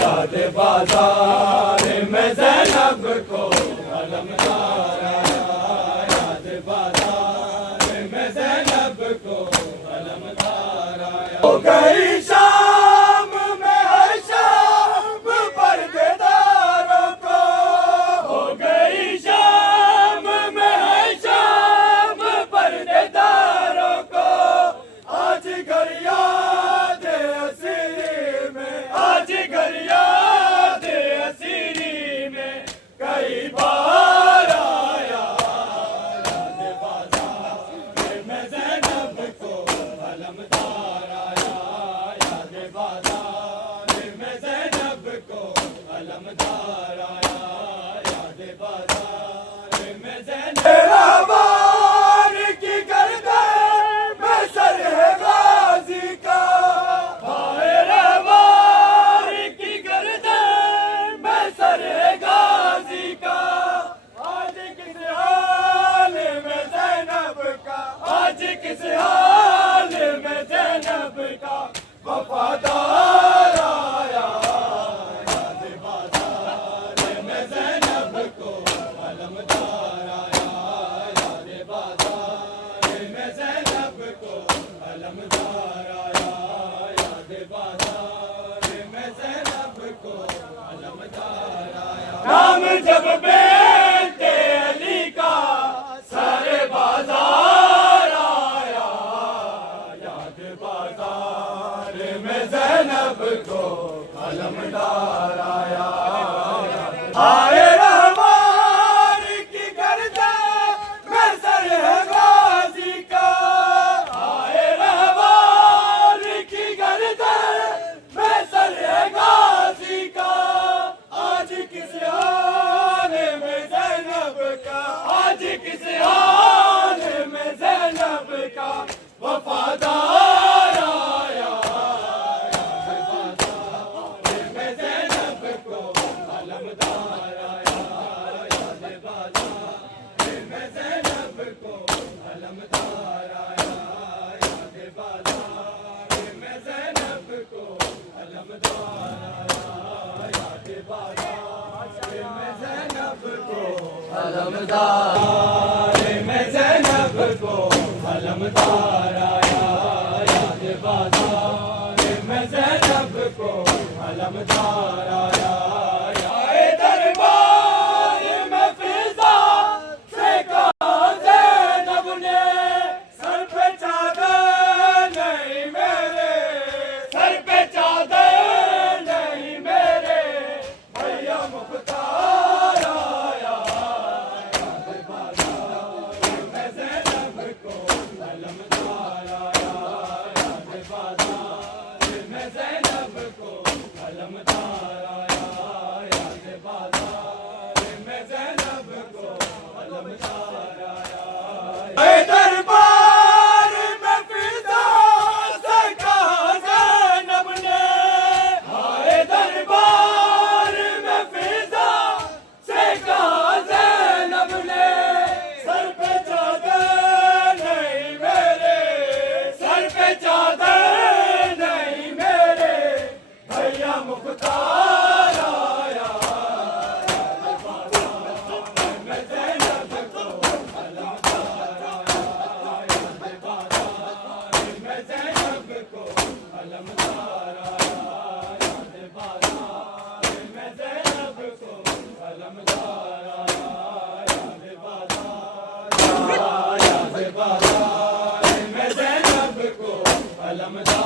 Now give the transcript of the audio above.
یاد بازار میں زینب کو علمدار آیا، یاد بازار میں زینب کو علمدار آیا۔ ہو گئی شام میں ہے شام پردے داروں کو، ہو گئی شام میں ہے شام پردے داروں کو، آج گھر یاد اسیری میں، آج گھر یاد اسیری میں کئی بار آیا، یاد بازار میں زینب کو علمدار آیا، یاد بازار میں زینب کو علمدار آیا، یاد بازار میں زینب وار کی گردن میں سر ہے غازی کا، وار کی گردن میں سر ہے غازی کا، آج کس حال میں زینب کا، آج کس حال میں زینب کا وفادار آیا، یاد بازار میں زینب کو علمدار آیا، یاد بازار میں زینب کو علمدار آیا، یاد بازار میں زینب کو علمدار آیا۔ نام جب بیت علی کا سارے بازار آیا، یاد بازار میں زینب کو علمدار آیا، آئے رہوار کی گردن میں سر ہے غازی کا، آئے رہوار کی گردن میں سر ہے غازی کا، آج کس حال میں زینب کا، آج کس حال میں زینب کا وفادار آیا، یاد بازار میں زینب کو علمدار آیا، یاد بازار میں زینب کو علمدار آیا، یاد بازار میں زینب کو علمدار آیا، یاد بازار میں زینب کو علمدار میں زینب کو علمدار آیا، یاد بازار میں زینب کو علمدار آیا، آئے دربار میں فضا سے کہا زینب نے، سر پہ چادر نہیں میرے، سر پہ چادر نہیں میرے، بھیا مختار آیا، یاد بازار میں زینب کو علمدار آیا، یاد بازار میں زینب کو علمدار آیا، یاد بازار میں زینب کو علمدار آیا، اے دربار میں فضا سے کہا زینب نے، آئے دربار میں فضا سے کہا زینب نے، سر پہ چادر نہیں میرے، سر پہ چادر نہیں میرے، بھیا مختار آیا، یاد بازار میں زینب کو علمدار آیا، یاد بازار میں زینب کو علمدار آیا، یاد بازار میں زینب کو علمدار آیا، یاد بازار، یاد بازار میں زینب کو علمدار